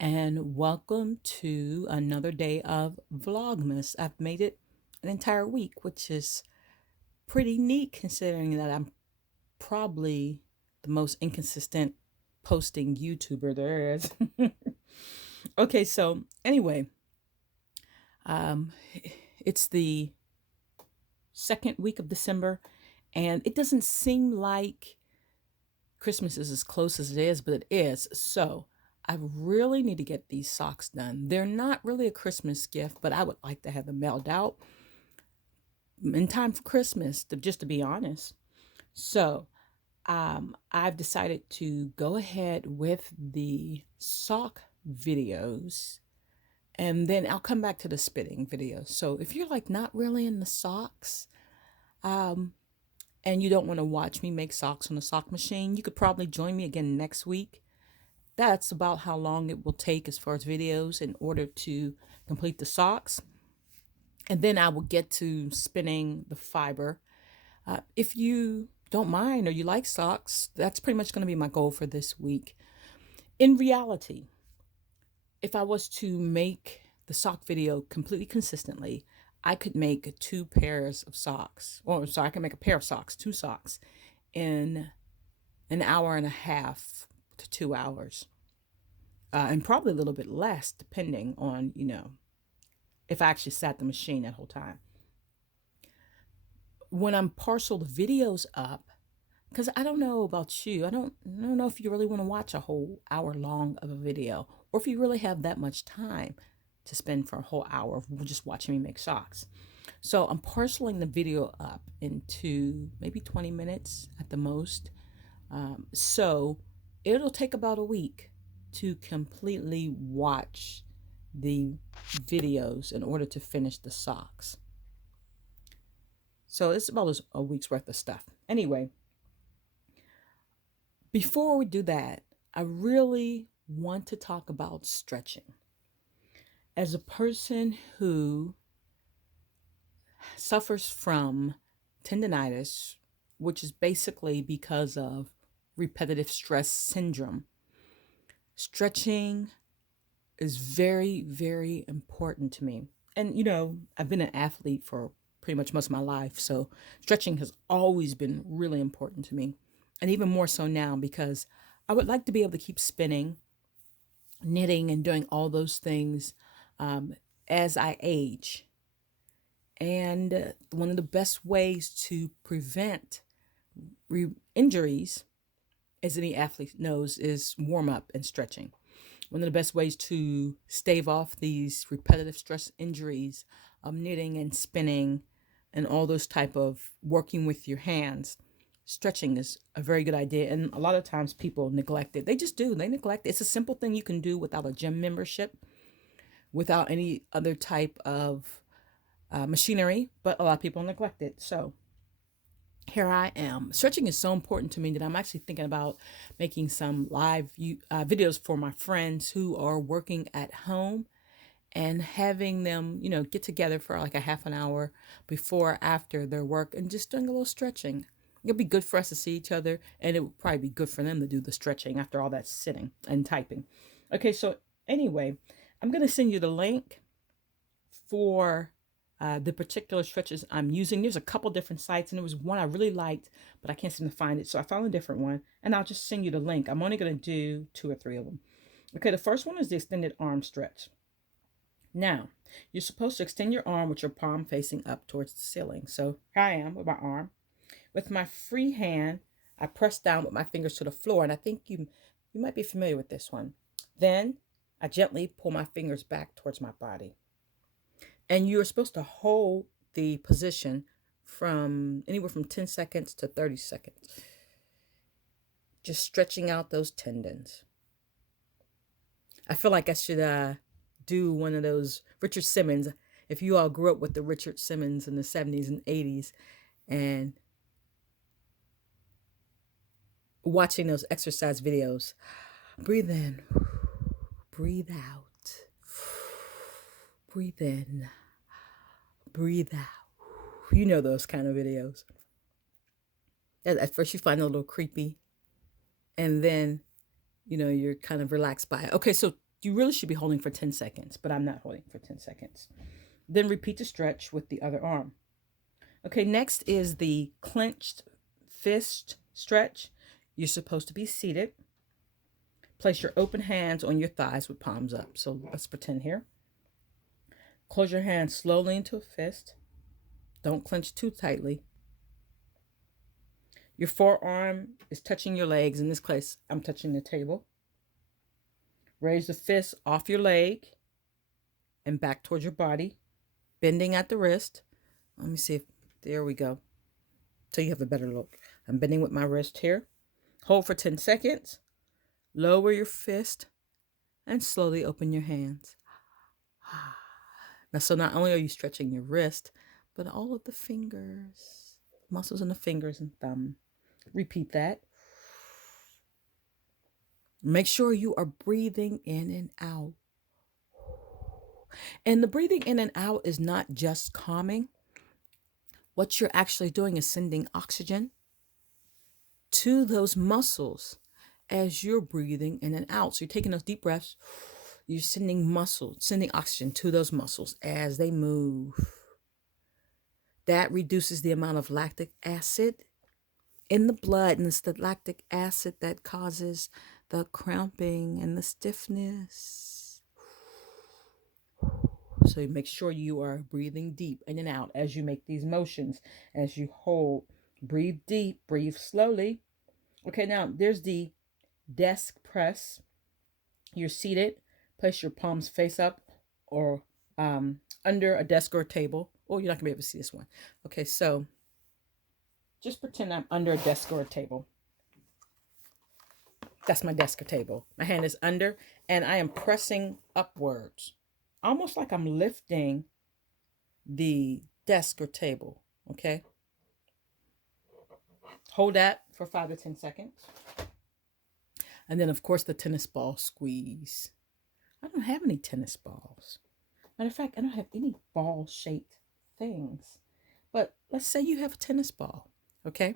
and welcome to another day of Vlogmas. I've made it an entire week, which is pretty neat considering that I'm probably the most inconsistent posting YouTuber there is. Okay, so anyway, um, it's the second week of December, and it doesn't seem like Christmas is as close as it is, but it is. So I really need to get these socks done. They're not really a Christmas gift, but I would like to have them mailed out in time for Christmas, just to be honest. So I've decided to go ahead with the sock videos, and then I'll come back to the spitting videos. So if you're like not really in the socks, um, and you don't want to watch me make socks on a sock machine, you could probably join me again next week. That's about how long it will take as far as videos in order to complete the socks. And then I will get to spinning the fiber. If you don't mind or you like socks, that's pretty much going to be my goal for this week. In reality, if I was to make the sock video completely consistently, I could make two pairs of socks. Or sorry, I can make a pair of socks, two socks, in an hour and a half to 2 hours. And probably a little bit less depending on, if I actually sat the machine that whole time. When I'm partial the videos up, because I don't know about you, I don't know if you really want to watch a whole hour long of a video, or if you really have that much time to spend for a whole hour of just watching me make socks. So I'm parceling the video up into maybe 20 minutes at the most. So it'll take about a week to completely watch the videos in order to finish the socks. So it's about a week's worth of stuff. Anyway, before we do that, I really want to talk about stretching. As a person who suffers from tendonitis, which is basically because of repetitive stress syndrome, stretching is very, very important to me. And, I've been an athlete for pretty much most of my life. So stretching has always been really important to me. And even more so now because I would like to be able to keep spinning, knitting, and doing all those things as I age. And one of the best ways to prevent injuries, as any athlete knows, is warm up and stretching. One of the best ways to stave off these repetitive stress injuries of knitting and spinning and all those type of working with your hands, stretching is a very good idea. And a lot of times people neglect it. They just do. They neglect it. It's a simple thing you can do without a gym membership, without any other type of machinery, but a lot of people neglect it. So here I am. Stretching is so important to me that I'm actually thinking about making some live videos for my friends who are working at home and having them, get together for like a half an hour before or after their work and just doing a little stretching. It'll be good for us to see each other, and it would probably be good for them to do the stretching after all that sitting and typing. Okay, so anyway, I'm going to send you the link for the particular stretches I'm using. There's a couple different sites, and there was one I really liked, but I can't seem to find it. So I found a different one, and I'll just send you the link. I'm only going to do 2 or 3 of them. Okay, the first one is the extended arm stretch. Now, you're supposed to extend your arm with your palm facing up towards the ceiling. So here I am with my arm. With my free hand, I press down with my fingers to the floor, and I think you might be familiar with this one. Then I gently pull my fingers back towards my body. And you're supposed to hold the position from anywhere from 10 seconds to 30 seconds. Just stretching out those tendons. I feel like I should do one of those Richard Simmons. If you all grew up with the Richard Simmons in the 70s and 80s and watching those exercise videos, breathe in, breathe out, breathe in, breathe out. You know those kind of videos. At first you find it a little creepy, and then, you're kind of relaxed by it. Okay, so You really should be holding for 10 seconds, but I'm not holding for 10 seconds. Then repeat the stretch with the other arm. Okay, next is the clenched fist stretch. You're supposed to be seated. Place your open hands on your thighs with palms up. So let's pretend here. Close your hands slowly into a fist. Don't clench too tightly. Your forearm is touching your legs. In this case, I'm touching the table. Raise the fist off your leg and back towards your body, bending at the wrist. Let me see if, there we go. So you have a better look. I'm bending with my wrist here. Hold for 10 seconds. Lower your fist and slowly open your hands. Now, so not only are you stretching your wrist, but all of the fingers, muscles in the fingers and thumb. Repeat that. Make sure you are breathing in and out. And the breathing in and out is not just calming. What you're actually doing is sending oxygen to those muscles as you're breathing in and out. So you're taking those deep breaths. You're sending oxygen to those muscles as they move. That reduces the amount of lactic acid in the blood, and it's the lactic acid that causes the cramping and the stiffness. So you make sure you are breathing deep in and out as you make these motions, as you hold. Breathe deep, breathe slowly. Okay, now there's the desk press. You're seated. Place your palms face up or under a desk or a table. Oh, you're not gonna be able to see this one. Okay, so just pretend I'm under a desk or a table. That's my desk or table. My hand is under and I am pressing upwards, almost like I'm lifting the desk or table. Okay. Hold that for 5 to 10 seconds. And then, of course, the tennis ball squeeze. I don't have any tennis balls. Matter of fact, I don't have any ball-shaped things. But let's say you have a tennis ball, okay?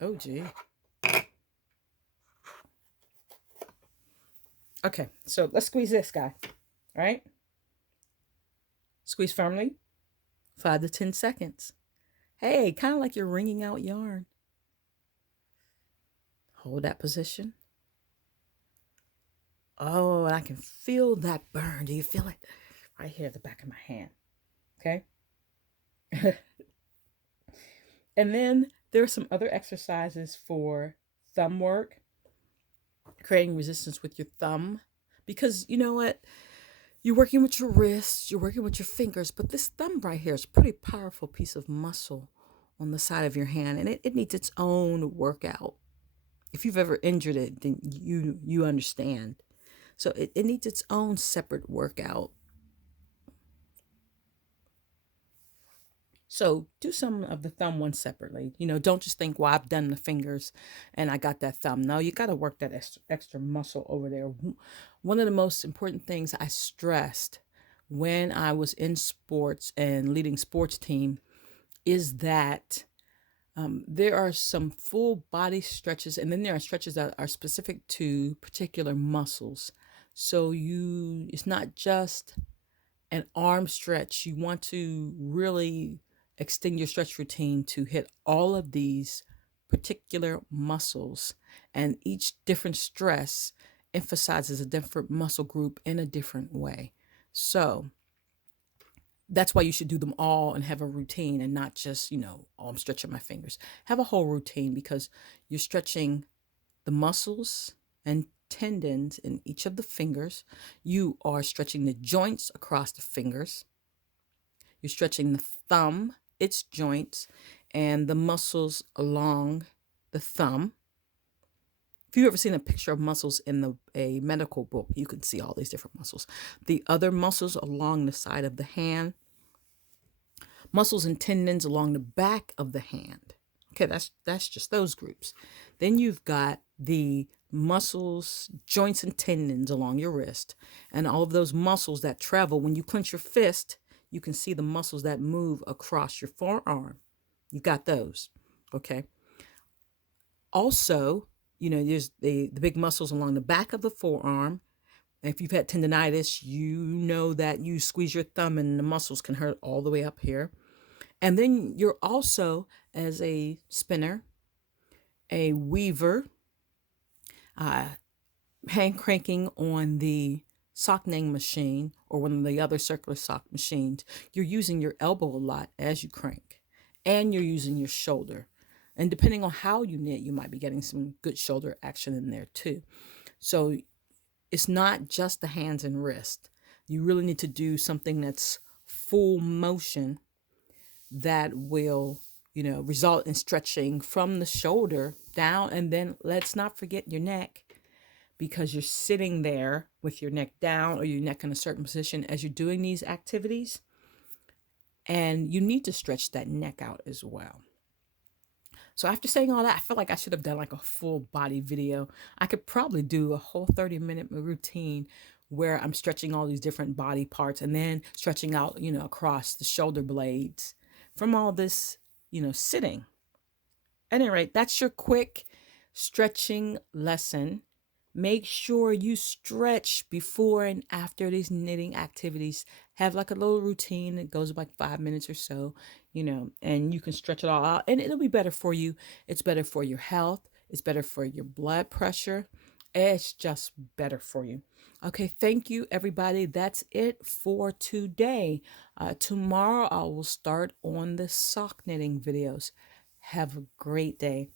Oh, gee. Okay, so let's squeeze this guy, all right? Squeeze firmly, 5 to 10 seconds. Hey, kind of like you're wringing out yarn. Hold that position. Oh, and I can feel that burn. Do you feel it? Right here at the back of my hand. Okay. And then there are some other exercises for thumb work, creating resistance with your thumb. Because you know what? You're working with your wrists, you're working with your fingers, but this thumb right here is a pretty powerful piece of muscle on the side of your hand, and it needs its own workout. If you've ever injured it, then you understand. So it needs its own separate workout. So do some of the thumb ones separately. You know, don't just think, well, I've done the fingers and I got that thumb. No, you got to work that extra muscle over there. One of the most important things I stressed when I was in sports and leading sports team is that there are some full body stretches, and then there are stretches that are specific to particular muscles. So it's not just an arm stretch. You want to really extend your stretch routine to hit all of these particular muscles, and each different stress emphasizes a different muscle group in a different way. So that's why you should do them all and have a routine, and not just, oh, I'm stretching my fingers. Have a whole routine, because you're stretching the muscles and tendons in each of the fingers. You are stretching the joints across the fingers. You're stretching the thumb, its joints, and the muscles along the thumb. If you've ever seen a picture of muscles in a medical book, you can see all these different muscles. The other muscles along the side of the hand, muscles and tendons along the back of the hand. Okay, that's just those groups. Then you've got the muscles, joints, and tendons along your wrist, and all of those muscles that travel. When you clench your fist, you can see the muscles that move across your forearm. You got those, okay? Also, there's the big muscles along the back of the forearm. And if you've had tendonitis, you know that you squeeze your thumb and the muscles can hurt all the way up here. And then you're also, as a spinner, a weaver, uh, hand cranking on the sockening machine or one of the other circular sock machines, you're using your elbow a lot as you crank, and you're using your shoulder. And depending on how you knit, you might be getting some good shoulder action in there too. So it's not just the hands and wrist. You really need to do something that's full motion that will, result in stretching from the shoulder down. And then let's not forget your neck, because you're sitting there with your neck down or your neck in a certain position as you're doing these activities. And you need to stretch that neck out as well. So after saying all that, I feel like I should have done like a full body video. I could probably do a whole 30-minute routine where I'm stretching all these different body parts and then stretching out, across the shoulder blades from all this, sitting. At any rate, that's your quick stretching lesson. Make sure you stretch before and after these knitting activities. Have like a little routine that goes like 5 minutes or so, and you can stretch it all out and it'll be better for you. It's better for your health. It's better for your blood pressure. It's just better for you. Okay, thank you, everybody. That's it for today. Tomorrow I will start on the sock knitting videos. Have a great day.